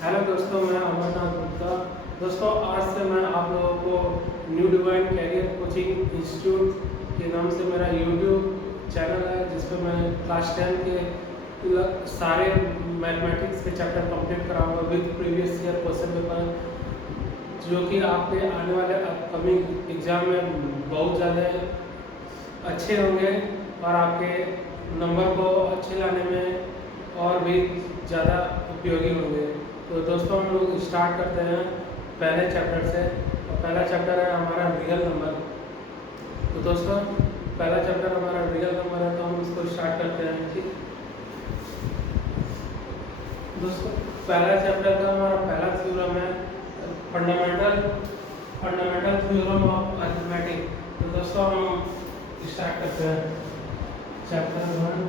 Hello दोस्तों, मैं अमरनाथ गुप्ता। दोस्तों, आज से मैं आप लोगों को new divine career coaching institute के नाम से मेरा यूट्यूब चैनल है, जिस पर मैं क्लास 10 के सारे मैथमेटिक्स के चैप्टर कंप्लीट कराऊंगा with previous year question paper, जो कि आपके आने वाले अपकमिंग एग्ज़ाम में बहुत ज़्यादा अच्छे होंगे और आपके नंबर को अच्छे लाने में और भी ज़्यादा उपयोगी होंगे। तो दोस्तों, हम लोग स्टार्ट करते हैं पहले चैप्टर से। और पहला चैप्टर है हमारा रियल नंबर। तो दोस्तों, पहला चैप्टर हमारा रियल नंबर है, तो हम इसको स्टार्ट करते हैं। ठीक दोस्तों, पहला चैप्टर का हमारा पहला थ्योरम है fundamental fundamental theorem of arithmetic. तो दोस्तों, हम स्टार्ट करते हैं चैप्टर 1।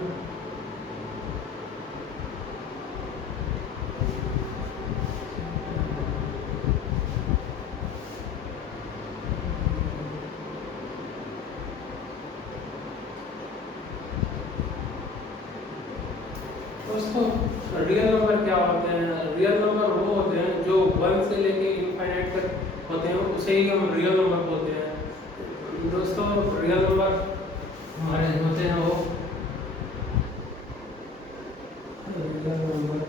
दोस्तों, रियल नंबर क्या होते हैं? रियल नंबर वो होते हैं जो 1 से लेके इनफाइनाइट तक होते हैं, उसे ही हम रियल नंबर बोलते हैं। दोस्तों, रियल नंबर हमारे होते हैं वो रियल नंबर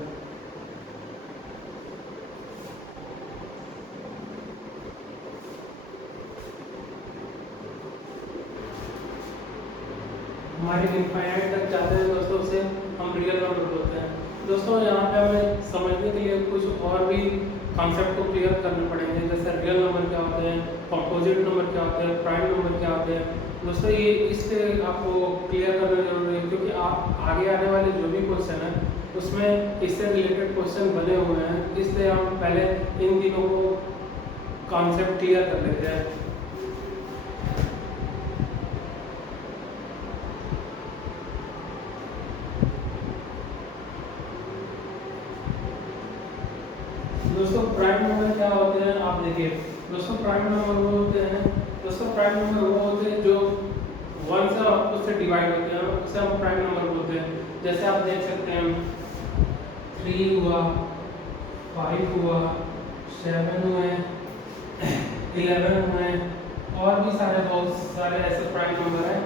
हमारे इनफाइनाइट तक जाते हैं दोस्तों, उसे हम रियल नंबर बोलते हैं। दोस्तों, यहाँ पे हमें समझने के लिए कुछ और भी कॉन्सेप्ट को क्लियर करने पड़ेंगे, जैसे रियल नंबर क्या होते हैं, कंपोजिट नंबर क्या होते हैं, प्राइम नंबर क्या होते हैं। दोस्तों, ये इससे आपको क्लियर करना जरूरी है, क्योंकि आप आगे आने वाले जो भी क्वेश्चन है उसमें इससे रिलेटेड क्वेश्चन बने हुए हैं। इसलिए हम पहले इन तीनों को कॉन्सेप्ट क्लियर कर लेते हैं। दोस्तों, प्राइम नंबर क्या होते हैं आप देखिए। दोस्तों, प्राइम नंबर वो होते हैं जो 1 से और उससे डिवाइड होते हैं, उसे हम प्राइम नंबर बोलते हैं। जैसे आप देख सकते हैं 3 हुआ, 5 हुआ, 7 हुए, 11 हुए, और भी बहुत सारे ऐसे प्राइम नंबर हैं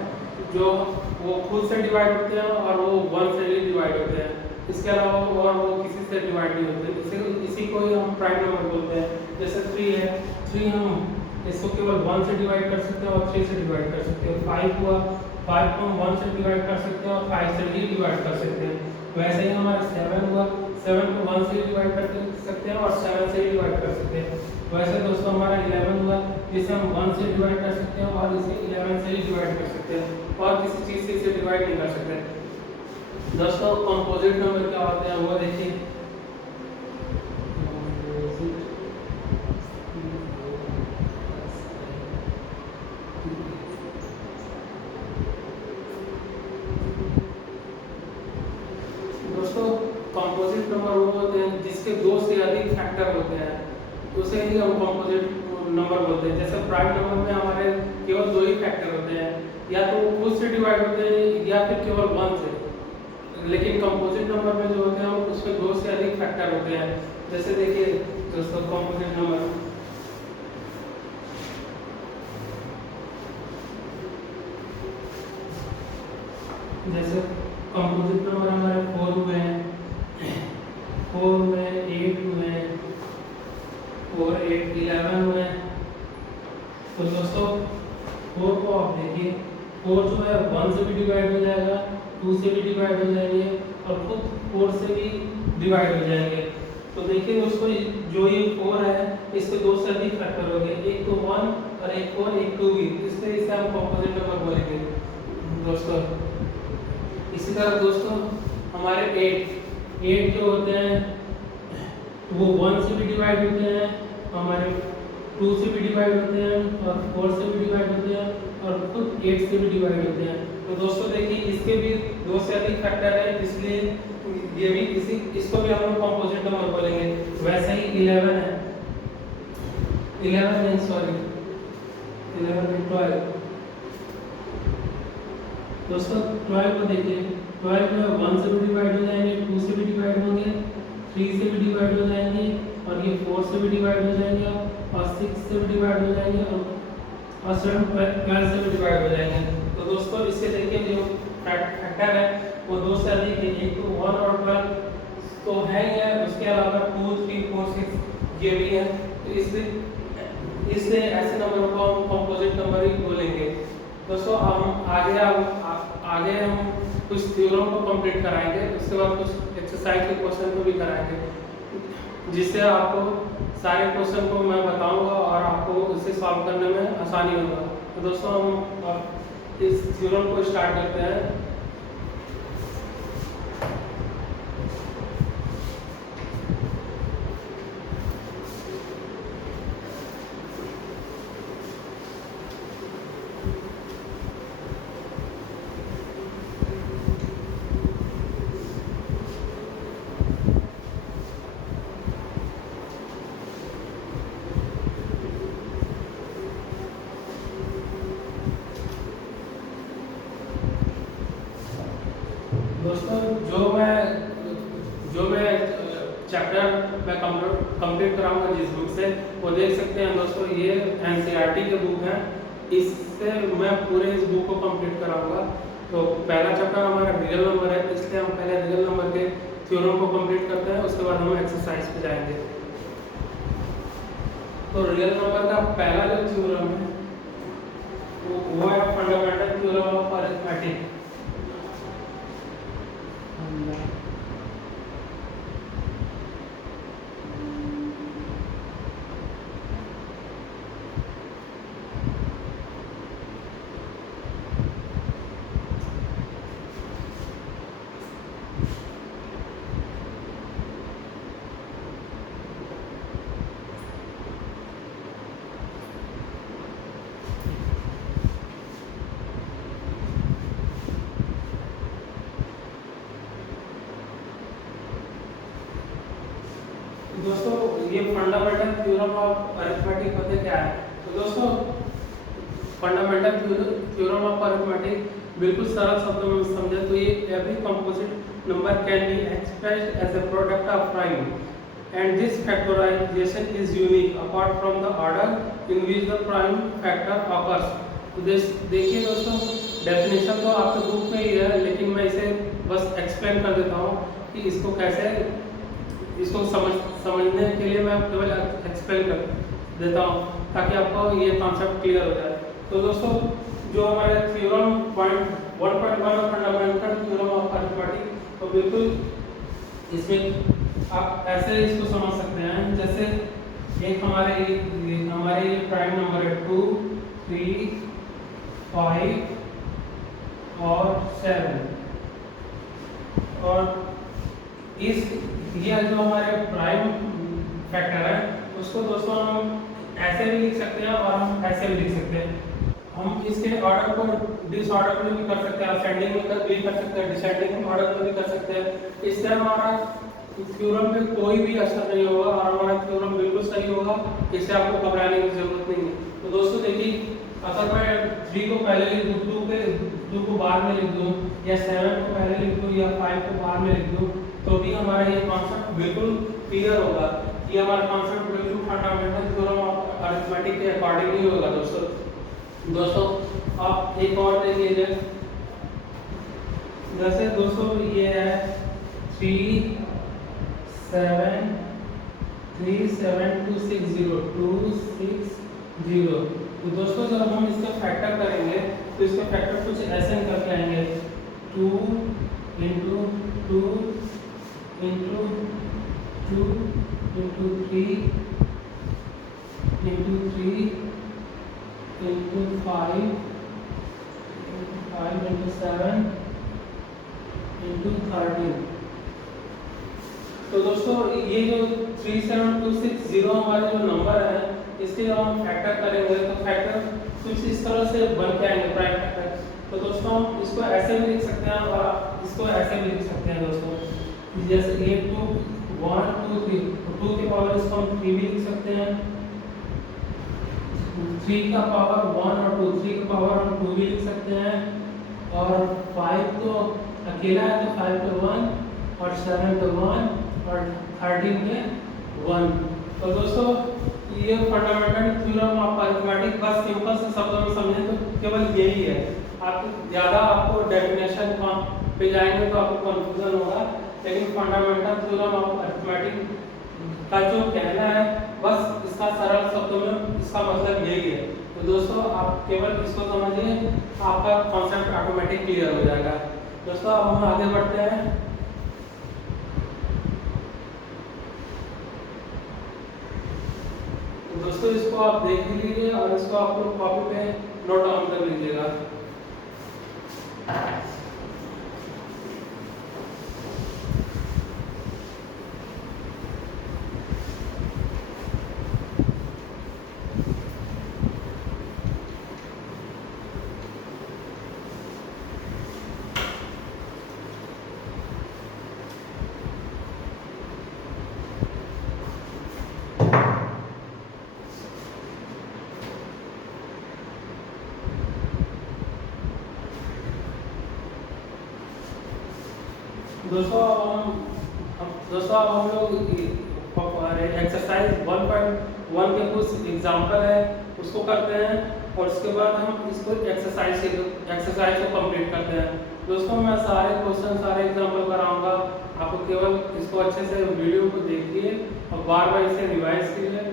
जो वो खुद से डिवाइड होते हैं और वो 1 से ही डिवाइड होते हैं। इसके अलावा और वो किसी से डिवाइड नहीं होते, इसी को ही हम प्राइम नंबर बोलते हैं। जैसे 3 है, 3 हम इसको केवल 1 से डिवाइड कर सकते हैं और 3 से डिवाइड कर सकते हैं। 5 हुआ, 5 को हम 1 से डिवाइड कर सकते हैं और 5 से ही डिवाइड कर सकते हैं। वैसे ही हमारा 7 हुआ, 7 को 1 से डिवाइड कर सकते हैं और 7 से ही डिवाइड कर सकते हैं। वैसे दोस्तों, हमारा 11 हुआ, जिसे हम 1 से डिवाइड कर सकते हैं और इसे 11 से ही डिवाइड कर सकते हैं, और किसी चीज़ से इसे डिवाइड नहीं कर सकते। दोस्तों, कंपोजिट नंबर क्या होते हैं वो देखिए। दोस्तों, कंपोजिट नंबर वो होते हैं जिसके 2 से अधिक फैक्टर होते हैं, उसे ही हम कंपोजिट नंबर बोलते हैं। जैसे प्राइम नंबर में हमारे केवल 2 ही फैक्टर होते हैं, या तो वो खुद से डिवाइड होते हैं या फिर केवल 1 से। लेकिन कंपोजिट नंबर में जो होते हैं उसमें 2 से अधिक फैक्टर होते हैं। जैसे देखिए दोस्तों, कंपोजिट नंबर जैसे कंपोजिट नंबर हमारे 4 हुए हैं, 4 हुए, 8 हुए, 4 8 11 हुए। तो दोस्तों, 4 को आप देखिए, 4 जो है 1 से भी डिवाइड हो जाएगा, 2 से भी डिवाइड हो जाएंगे और खुद 4 से भी डिवाइड हो जाएंगे। तो देखिए दोस्तों, जो ये 4 है इसके 2 से अधिक फैक्टर हो गए, एक तो 1 और एक 4, एक 2 भी, इसलिए इसे हम कंपोजिट नंबर बोलेंगे दोस्तों। इसी तरह दोस्तों, हमारे 8 जो होते हैं वो 1 से भी डिवाइड होते हैं, हमारे 2 से भी डिवाइड होते हैं और 4 से भी डिवाइड होते हैं और खुद 8 से भी डिवाइड होते हैं। तो दोस्तों देखिए, इसके भी 2 से अधिक फैक्टर है, इसलिए ये भी इसको भी हम लोग कंपोजिट नंबर बोलेंगे। वैसे ही 11 है, 11 नहीं सॉरी 11 नहीं 12। दोस्तों, 12 को देखिए, 12 में 1 से भी डिवाइड हो जाएंगे, 2 से भी डिवाइड होंगे, 3 से भी डिवाइड हो जाएंगे ये 4 से भी डिवाइड हो जाएंगे और 6 से भी डिवाइड हो जाएंगे और 7 12 से भी डिवाइड हो जाएंगे। तो दोस्तों इससे देखिए जो फैक्टर है वो 2 से अधिक है, एक तो 1 और 12 तो है ही है, उसके अलावा 2 3 4 6 ये भी है। तो इससे ऐसे नंबरों को हम कंपोजिट नंबर ही बोलेंगे। दोस्तों हम आगे हम कुछ थ्योरम को कंप्लीट कराएंगे, उसके बाद कुछ एक्सरसाइज के क्वेश्चन को भी कराएंगे, जिससे आपको सारे क्वेश्चन को मैं बताऊंगा और आपको उसे सॉल्व करने में आसानी होगा। तो दोस्तों हम अब इस थ्योरम को स्टार्ट करते हैं। दोस्तों जो मैं चैप्टर में कंप्लीट कराऊंगा जिस बुक से, वो देख सकते हैं दोस्तों, ये एनसीईआरटी के बुक है, इससे मैं पूरे इस बुक को कंप्लीट कराऊंगा। तो पहला चैप्टर हमारा रियल नंबर है, इसलिए हम पहले रियल नंबर के थ्योरम को कंप्लीट करते हैं, उसके बाद हम एक्सरसाइज पे जाएंगे। तो रियल नंबर का पहला जो थ्योरम है वो है फंडामेंटल थ्योरम ऑफ अरिथमेटिक। दोस्तों ये फंडामेंटल थ्योरम ऑफ अरिथमेटिक होते क्या है? तो दोस्तों फंडामेंटल थ्योरम ऑफ अरिथमेटिक बिल्कुल सरल शब्दों में समझे तो ये every composite number can be expressed as a product of prime and this factorization is unique apart from the order in which the prime factor occurs। तो देखिए दोस्तों, डेफिनेशन तो आपके बुक में ही है, लेकिन मैं इसे बस एक्सप्लेन कर देता हूँ कि इसको कैसे, इसको समझने के लिए मैं केवल एक्सप्लेन कर देता हूँ ताकि आपको ये कॉन्सेप्ट क्लियर हो जाए। तो दोस्तों जो हमारे theorem 1.1 fundamental theorem of arithmetic, तो बिल्कुल इसमें आप ऐसे इसको समझ सकते हैं, जैसे एक हमारे प्राइम नंबर है 2 3 5 और 7 और ये जो हमारे प्राइम फैक्टर है उसको दोस्तों हम ऐसे भी लिख सकते हैं और हम ऐसे भी लिख सकते हैं। हम इसके ऑर्डर को डिसऑर्डर में भी कर सकते हैं, असेंडिंग में भी कर सकते हैं, डिसेंडिंग ऑर्डर में भी कर सकते हैं। इससे हमारा थ्योरम पे कोई भी असर नहीं होगा और हमारा थ्योरम बिल्कुल सही होगा, इससे आपको घबराने की जरूरत नहीं है। तो दोस्तों देखिए, अगर मैं 3 को पहले लिख दूं, 2 को बाद में लिख दूं, या 7 को पहले लिख दूं या 5 को बाद में लिख दूं, तो भी हमारा ये कॉन्सेप्ट बिल्कुल क्लियर होगा। ये हमारा कॉन्सेप्ट बिल्कुल फंडामेंटल थ्योरम ऑफ अरिथमेटिक के अकॉर्डिंग ही होगा। दोस्तों आप एक और देखिए, जैसे दोस्तों ये है 3 7 3 7 2 6 0 2 6 0। तो दोस्तों जब हम इसका फैक्टर करेंगे तो इसका फैक्टर कुछ ऐसे निकल के आएंगे, 2 into 2 into 2 into 3 into 3 into 5 into 7 into 13। तो दोस्तों ये जो 37260 हमारे जो नंबर है, इसके जब हम फैक्टर करेंगे तो फैक्टर कुछ इस तरह से बन के आएंगे प्राइम फैक्टर। तो दोस्तों हम इसको ऐसे भी लिख सकते हैं और इसको ऐसे भी लिख सकते हैं दोस्तों, जैसे ये 2 1 2 3, 2 की पावर इसको हम 3 भी लिख सकते हैं, 3 का पावर 1 और 2, 3 का पावर हम 2 भी लिख सकते हैं, और 5 तो अकेला है तो 5 पे 1 और 7 पे 1 और 13 पे 1। तो तो दोस्तों ये फंडामेंटल थ्योरम ऑफ अरिथमेटिक बस सिंपल से शब्दों में समझें तो केवल यही है। आप ज़्यादा आपको डेफिनेशन पे जाएंगे तो आपको कंफ्यूजन होगा, लेकिन फंडामेंटल थ्योरम ऑफ अरिथमेटिक का जो कहना है बस इसका सरल शब्दों में इसका मतलब यही है। तो दोस्तों आप केवल इसको समझिए, आपका कॉन्सेप्ट ऑटोमेटिक क्लियर हो जाएगा। दोस्तों अब हम आगे बढ़ते हैं। तो दोस्तों इसको आप देख लीजिए और इसको आप लोग कॉपी पे नोट डाउन कर लीजिएगा। दोस्तों अब हम लोग एक्सरसाइज 1.1 के कुछ एग्जांपल है उसको करते हैं और उसके बाद हम इसको एक्सरसाइज को कंप्लीट करते हैं। दोस्तों मैं सारे क्वेश्चन सारे एग्जांपल कराऊंगा, आपको केवल इसको अच्छे से वीडियो को देखिए और बार बार इसे रिवाइज कीजिए।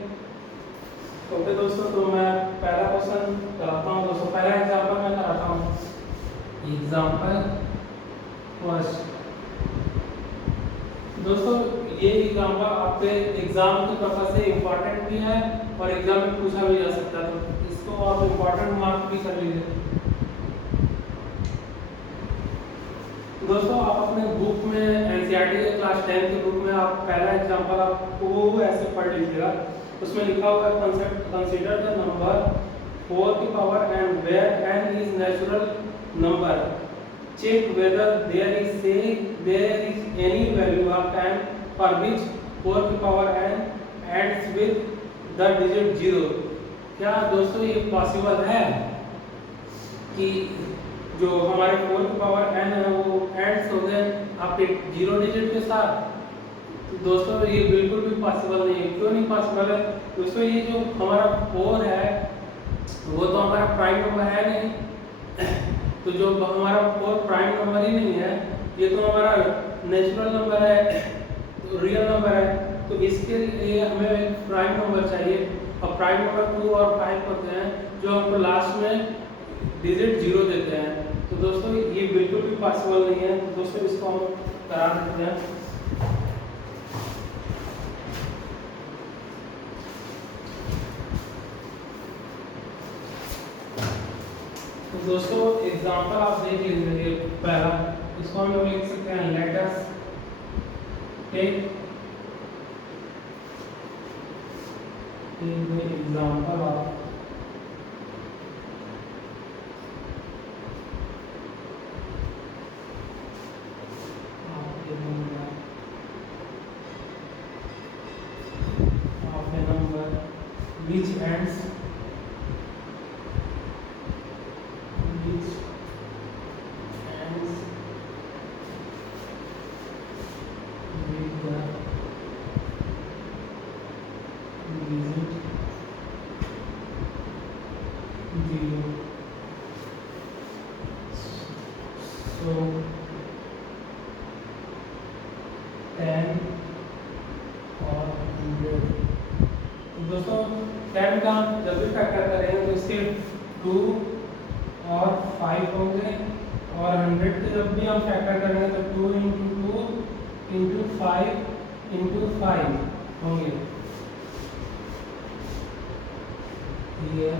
ओके दोस्तों, तो मैं पहला क्वेश्चन कराता हूँ। दोस्तों पहला एग्जांपल मैं कराता हूँ। Example first. दोस्तों ये एग्जांपल आपके एग्जाम के पर्पज से इम्पोर्टेंट भी है और एग्जाम में पूछा भी जा सकता है, तो इसको आप इम्पोर्टेंट मार्क भी कर लीजिए। दोस्तों आप अपने बुक में एनसीईआरटी के क्लास 10 के बुक में आप पहला एग्जांपल आपको वो ऐसे पढ़ लीजिएगा। उसमें लिखा हुआ है कंसीडर द नंबर 4 की power and where n is natural number, check whether there is any value of n for which 4 की power n ends with the digit 0। क्या दोस्तों ये पॉसिबल है कि जो हमारे 4 की पावर n है वो एंड्स हो गए आपके 0 डिजिट के साथ? तो दोस्तों ये बिल्कुल भी पॉसिबल नहीं है। क्यों नहीं पॉसिबल है? दोस्तों ये जो हमारा 4 है वो तो हमारा प्राइम नंबर है नहीं, तो जो हमारा 4 प्राइम नंबर ही नहीं है, ये तो हमारा नेचुरल नंबर है, तो रियल नंबर है। तो इसके लिए हमें एक प्राइम नंबर चाहिए और प्राइम नंबर 2 और 5 होते हैं जो हमको लास्ट में डिजिट 0 देते हैं। तो दोस्तों ये बिल्कुल भी पॉसिबल नहीं है। तो दोस्तों इसको हम करा देते हैं। तो दोस्तों एग्जांपल आप देख लीजिए। पहला इसको हम लोग लिख सकते हैं, let us take example of number which ends दोस्तों 10 का जब भी फैक्टर करेंगे तो इसके 2 और 5 होंगे और 100 के जब भी हम फैक्टर करेंगे तो 2 × 2 × 5 × 5 होंगे। ये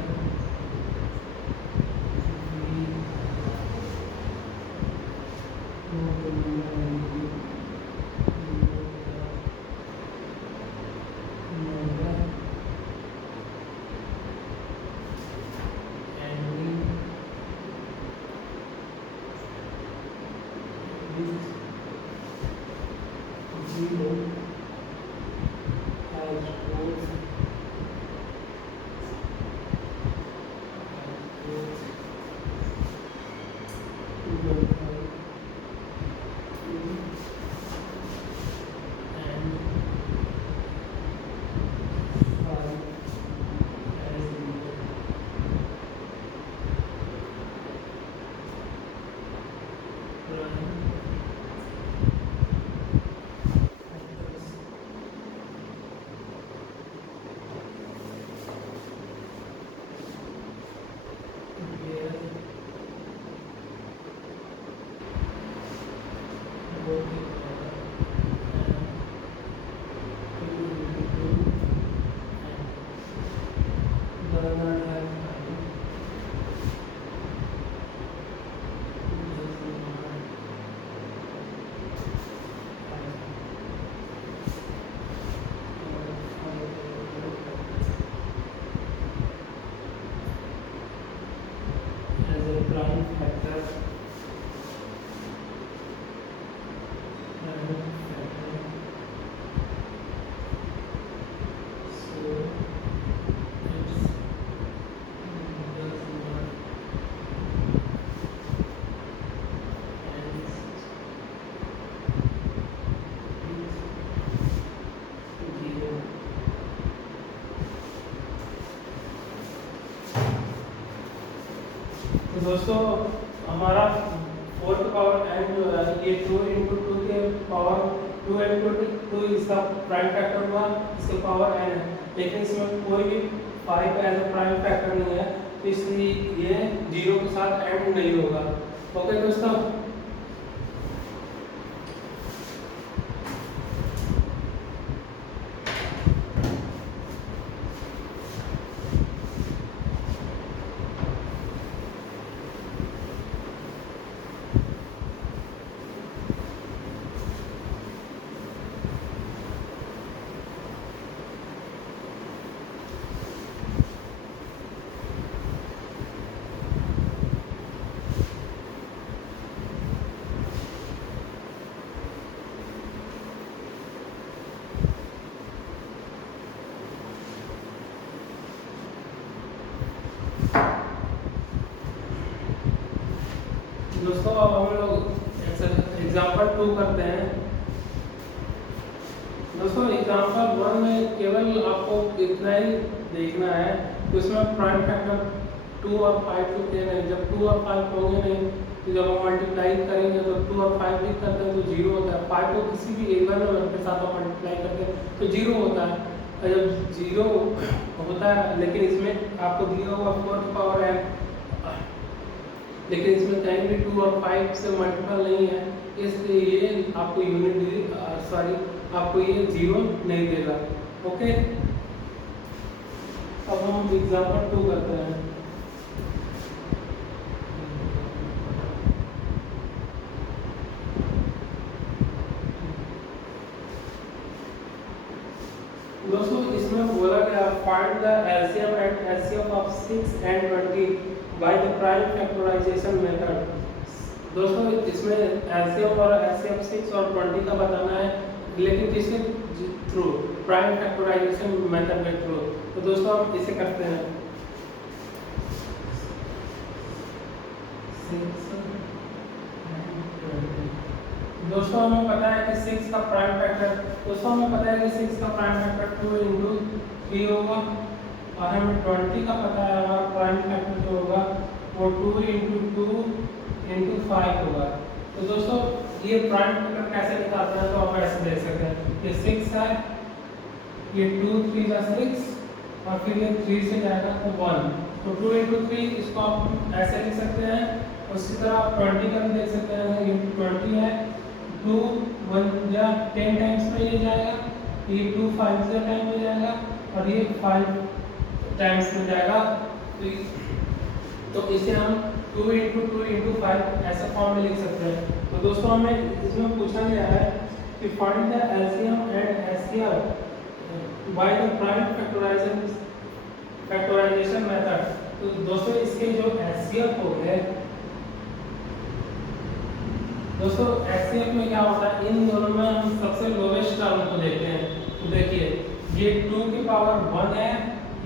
दोस्तों हमारा 4 की पावर n जो है ये 2 इंटू टू के पावर 2 इंटू टू इसका प्राइम फैक्टर हुआ, इसके पावर n है, लेकिन इसमें कोई भी 5 एज ए प्राइम फैक्टर नहीं है, तो इसलिए ये 0 के साथ एंड नहीं होगा। ओके दोस्तों, अब हम लोग एग्जांपल 2 करते हैं। दोस्तों एग्जांपल 1 में केवल आपको इतना ही देखना है, तो इसमें प्राइम फैक्टर 2 और 5 तो क्या नहीं, जब 2 और 5 होंगे नहीं, तो जब हम मल्टीप्लाई करेंगे तो 2 और 5 भी करते हैं तो 0 होता है। 5 को किसी भी इवन नंबर के साथ हम मल्टीप्लाई करते हैं तो 0 होता है, और जब 0 होता है, लेकिन इसमें आपको दिया हुआ 4 की पावर है, लेकिन इसमें कहीं भी 2 और 5 से मल्टीपल नहीं है, इसलिए ये आपको यूनिट आपको ये 0 नहीं देगा। ओके, अब हम एग्जांपल 2 करते हैं। दोस्तों इसमें बोला गया find the LCM and HCF of 6 and 20 by the prime factorisation method. दोस्तों इसमें एलसीएम और एचसीएफ 6 और 20 का बताना है, लेकिन किसके थ्रू, प्राइम फैक्टराइजेशन मेथड के थ्रू। तो दोस्तों हम इसे करते हैं। दोस्तों हमें पता है कि 6 का प्राइम फैक्टर, दोस्तों हमें पता है कि 6 का प्राइम फैक्टर 2 इंटू 3 होगा, और हमें 20 का पता है हमारा प्राइम फैक्टर जो होगा वो 2 इंटू 2 इंटू 5 होगा। तो दोस्तों ये प्राइम फैक्टर कैसे निकालते हैं, तो आप ऐसे देख सकते हैं, ये 6 है, ये 2 3 का 6, और फिर ये 3 से जाएगा तो 1, तो 2 इंटू 3 इसको आप ऐसे लिख सकते हैं। उसी तरह आप 20 का भी देख सकते हैं, ये 20 है, 2 1 या 10 टाइम्स में ये जाएगा, ये 2 5 से टाइम में जाएगा, और ये 5 टाइम्स में जाएगा। तो इसे हम 2 इंटू 5 ऐसे फॉर्म में लिख सकते हैं। तो दोस्तों हमें इसमें पूछा गया है कि find the LCM and HCF by the prime factorisation method. तो दोस्तों इसके जो एचसीएफ हो गए, दोस्तों एचसीएफ में क्या होता है, इन दोनों में हम सबसे लोवेस्ट टर्म को देखते हैं। तो देखिए ये 2 की पावर 1 है,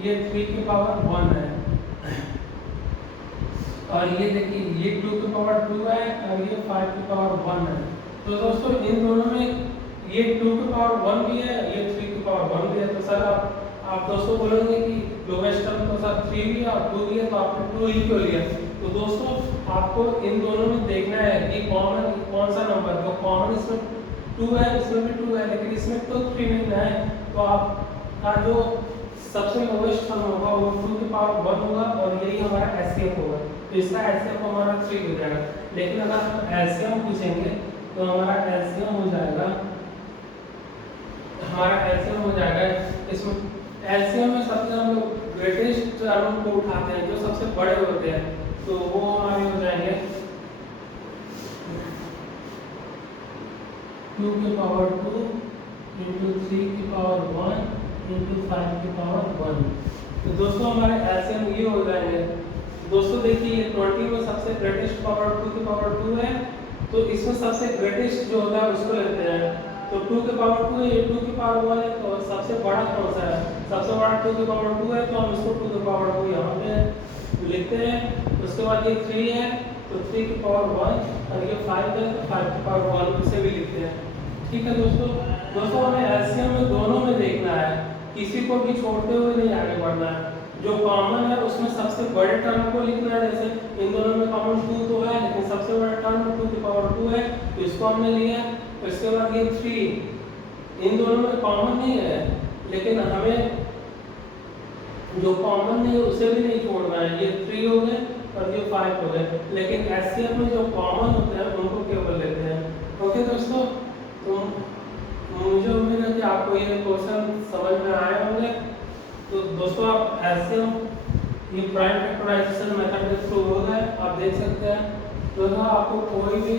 ये 3 की पावर 1 है, और ये देखिए ये 2 की पावर 2 है, और ये 5 की पावर 1 है। तो दोस्तों इन दोनों में ये 2 की पावर 1 भी है, ये 3 की पावर 1 भी है। तो सर आप दोस्तों बोलेंगे कि लोवेस्ट टर्म तो सर 3 भी है और 2 भी है, तो आपने 2 ही क्यों लिया। तो दोस्तों आपको इन दोनों में देखना है कि कॉमन कौन सा नंबर, तो कॉमन इसमें 2 है, इसमें भी 2 है, लेकिन इसमें तो 3 नहीं है। तो आपका जो सबसे लोवेस्ट टर्म होगा वो 2 की पावर 1 होगा, और यही हमारा एचसीएफ होगा। तो इसका एचसीएफ हमारा 3 हो जाएगा। लेकिन अगर हम एलसीएम पूछेंगे तो हमारा एलसीएम हो जाएगा, इसमें एलसीएम में सबसे हम लोग ग्रेटेस्ट टर्म को उठाते हैं जो सबसे बड़े होते हैं, तो वो हमारे हो जाएंगे 2 की पावर 2 इंटू 3 की पावर 1 इंटू 5 की पावर 1। तो दोस्तों हमारे एलसीएम ये हो जाएंगे। दोस्तों देखिए 20 में सबसे ग्रेटेस्ट पावर 2 की पावर 2 है, तो इसमें सबसे ग्रेटेस्ट जो होता है उसको लेते हैं। तो 2 की पावर 2 है, ये 2 की पावर 1 है, तो सबसे बड़ा कौन सा है, सबसे बड़ा 2 की पावर 2 है, तो हम इसको 2 की पावर 2 यहाँ पे लिखते हैं। उसके बाद ये 3 है, तो 3 की पावर 1, और ये 5 है, तो 5 की पावर 1 इसे भी लिखते हैं। ठीक है दोस्तों हमें एलसीएम में दोनों में देखना है, किसी को भी छोड़ते हुए नहीं आगे बढ़ना है। जो कॉमन है उसमें सबसे बड़े टर्म को लिखना है। जैसे इन दोनों में कॉमन 2 तो है, लेकिन सबसे बड़ा टर्म 2 की पावर 2 है, तो इसको हमने लिया। इसके बाद ये 3, इन दोनों में कॉमन नहीं है, लेकिन हमें जो कॉमन नहीं है उसे भी नहीं छोड़ना है। ये 3 हो गए और ये 5 हो गए, लेकिन एचसीएफ में जो कॉमन होते हैं उनको केवल लेते हैं। ओके दोस्तों, तो मुझे उम्मीद है कि आपको ये क्वेश्चन समझ में आए होंगे। तो दोस्तों आप एचसीएफ ये प्राइम फैक्टराइजेशन मेथड के थ्रू हो गए, आप देख सकते हैं। तो अगर आपको कोई भी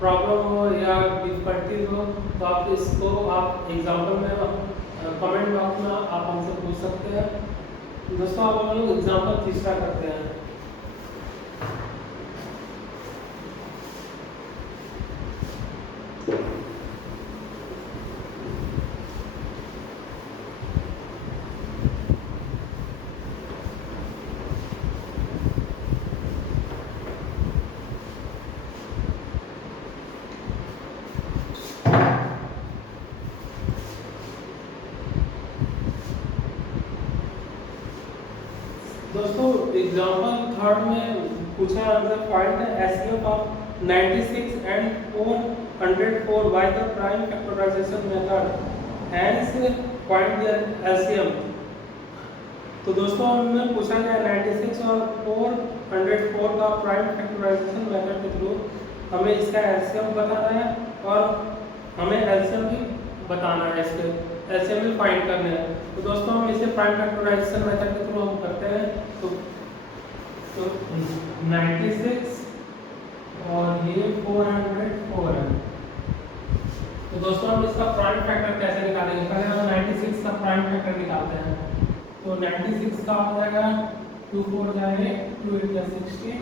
प्रॉब्लम हो या डिफिकल्टी हो तो आप इसको आप एग्जाम्पल में कमेंट बॉक्स में आप हमसे पूछ सकते हैं। दोस्तों अब हम लोग एग्जाम्पल तीसरा करते हैं। दोस्तों एग्जाम्पल थर्ड में पूछा answer find the HCF of 96 and 404 by the prime factorisation method, hence find the LCM. तो दोस्तों हमें पूछा गया 96 और 404 का प्राइम फैक्टराइजेशन मेथड के थ्रू हमें इसका एलसीएम बताना है और हमें एलसीएम भी बताना है, इसके एलसीएम भी फाइंड करने हैं। तो दोस्तों हम इसे प्राइम फैक्टराइजेशन मेथड के थ्रू हम करते हैं। तो 96 और ये 404 है। तो दोस्तों हम इसका प्राइम फैक्टर कैसे निकालेंगे? पहले हम 96 का प्राइम फैक्टर निकालते हैं। तो 96 का हो जाएगा 2 4 जाए 2 8 जा 16,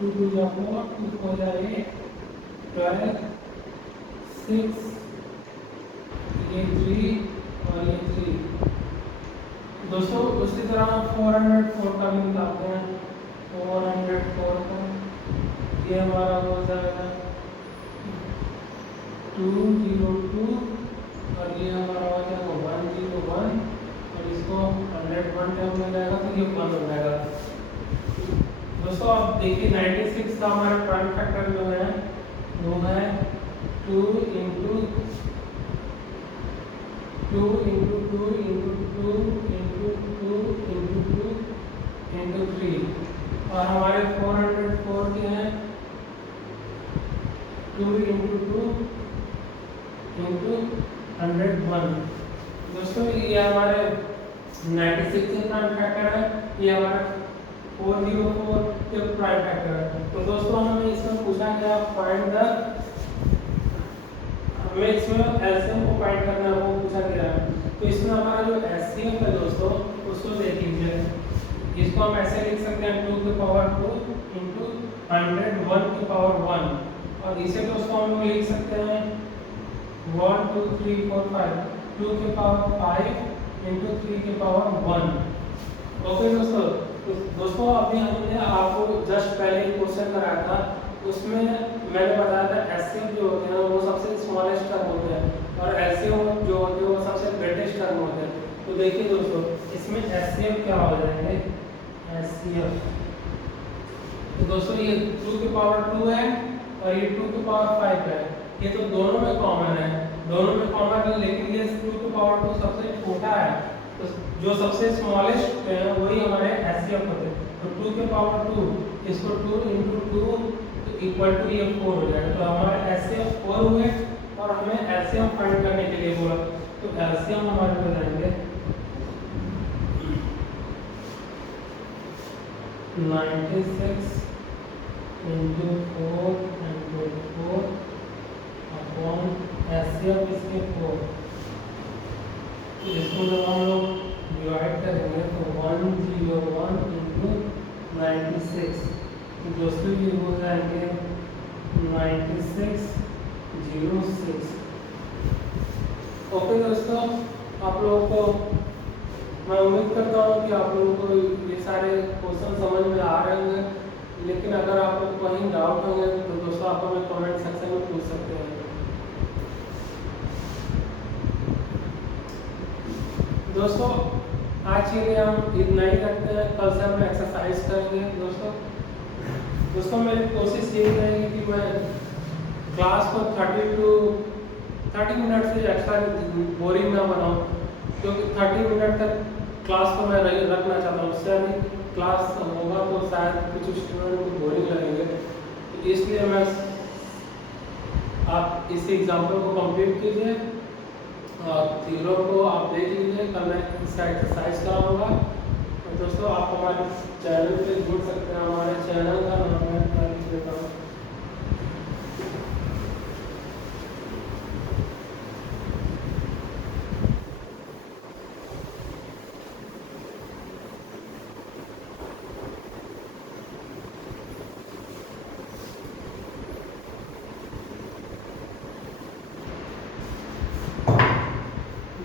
2 2 जा 4, 2 4 जा 8, 12, 6, ये 3 और ये 3। दोस्तों उसी तरह हम 404 का भी निकालते हैं। 404 का ये हमारा हो जाएगा 202 और ये हमारा हो जाएगा 101 और इसको 101 टाइम में जाएगा तो ये 1 हो जाएगा। दोस्तों आप देखिए 96 का हमारा प्राइम फैक्टर जो है वो है 2 into 2 into 2 into 2 into 2 into 2 into 3 और हमारे 404 के हैं 2 इंटू 2 इंटू 101। दोस्तों ये हमारे 96 के प्राइम फैक्टर है, ये हमारा 404 के प्राइम फैक्टर है। तो दोस्तों हमें इसमें पूछा गया फाइंड द, हमें इसमें एलसीएम को फाइंड करना है, वो पूछा गया है। तो इसमें हमारा जो एचसीएफ है दोस्तों उसको देख लीजिए। इसको हम ऐसे लिख सकते हैं 2 की पावर 2 इंटू 101 की पावर 1 और इसे दोस्तों हम लोग लिख सकते हैं 1 2 3 4 5 2 की पावर 5 इंटू 3 की पावर 1। ओके दोस्तों, तो दोस्तों अभी हमने आपको जस्ट पहले एक क्वेश्चन कराया था, उसमें मैंने बताया था एचसीएफ जो होते हैं वो सबसे स्मॉलेस्ट टर्म होते हैं और एचसीएफ जो होते हैं वो सबसे ग्रेटेस्ट टर्म होते हैं। तो देखिए दोस्तों इसमें एचसीएफ क्या हो जाएंगे, एचसीएफ तो दोस्तों ये 2 की पावर 2 है और ये 2 की पावर 5 है। ये तो दोनों में कॉमन है, दोनों में कॉमन है, लेकिन ये 2 की पावर 2 सबसे छोटा है, तो जो सबसे स्मॉलेस्ट है वही हमारे एचसीएफ होते हैं। तो 2 की पावर 2 इसको 2 इंटू 2 इक्वल टू ये 4 हो जाएगा। तो हमारे एचसीएफ 4 हुए और हमें एलसीएम फाइंड करने के लिए बोला। तो एलसीएम हमारे हो जाएंगे 96 इंटू 4 इंटू 4 अपॉन एचसीएफ इसके 4। इसको जब हम लोग डिवाइड करेंगे तो 101 इंटू 96 दोस्तों ये हो जाएंगे 96 06। ओके दोस्तों, आप लोगों को मैं उम्मीद करता हूँ कि आप लोगों को ये सारे क्वेश्चन समझ में आ रहे होंगे, लेकिन अगर आप लोग को कहीं डाउट होंगे तो दोस्तों आप हमें कमेंट सेक्शन में पूछ सकते हैं। दोस्तों आज के लिए हम इतना ही करते हैं, कल से हम एक्सरसाइज करेंगे दोस्तों। दोस्तों मेरी कोशिश यही रहेगी कि मैं क्लास को 30 मिनट से एक्स्ट्रा बोरिंग ना बनाऊं, क्योंकि 30 मिनट तक क्लास को मैं रखना चाहता हूँ। उससे अधिक क्लास होगा तो शायद कुछ स्टूडेंट को बोरिंग लगेंगे, तो इसलिए मैं आप इस एग्जाम्पल को कंप्लीट कीजिए और तीनों को आप देख लीजिए। कल मैं इसका एक्सरसाइज कराऊंगा। तो दोस्तों आप हमारे चैनल पे जुड़ सकते हैं। हमारे चैनल का नाम है, मैं लिख देता हूँ,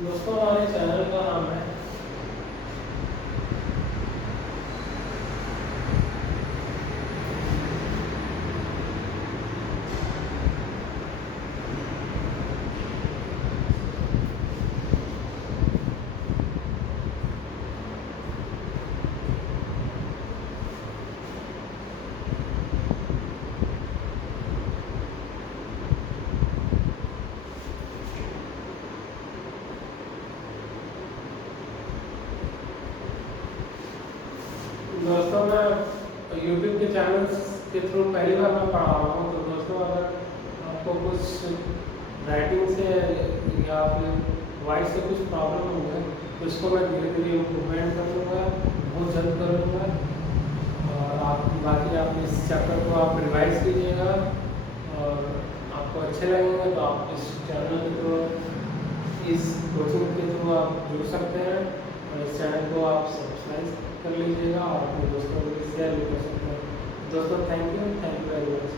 दोस्तों हमारे चैनल का नाम है दोस्तों मैं YouTube के चैनल के थ्रू पहली बार मैं पढ़ा रहा हूँ। तो दोस्तों अगर आपको कुछ राइटिंग से या फिर वॉइस से कुछ प्रॉब्लम हो गया तो इसको मैं धीरे धीरे इम्प्रूवमेंट कर लूँगा, बहुत जल्द कर लूँगा। और आप बाकी आप इस चैप्टर को आप रिवाइज कीजिएगा और आपको अच्छे लगेंगे तो आप इस चैनल के थ्रू, इस कोचिंग के थ्रू आप जुड़ सकते हैं और इस चैनल को आप सब्सक्राइब कर लीजिएगा और अपने दोस्तों को शेयर भी कर सकते हैं। दोस्तों थैंक यू वेरी मच।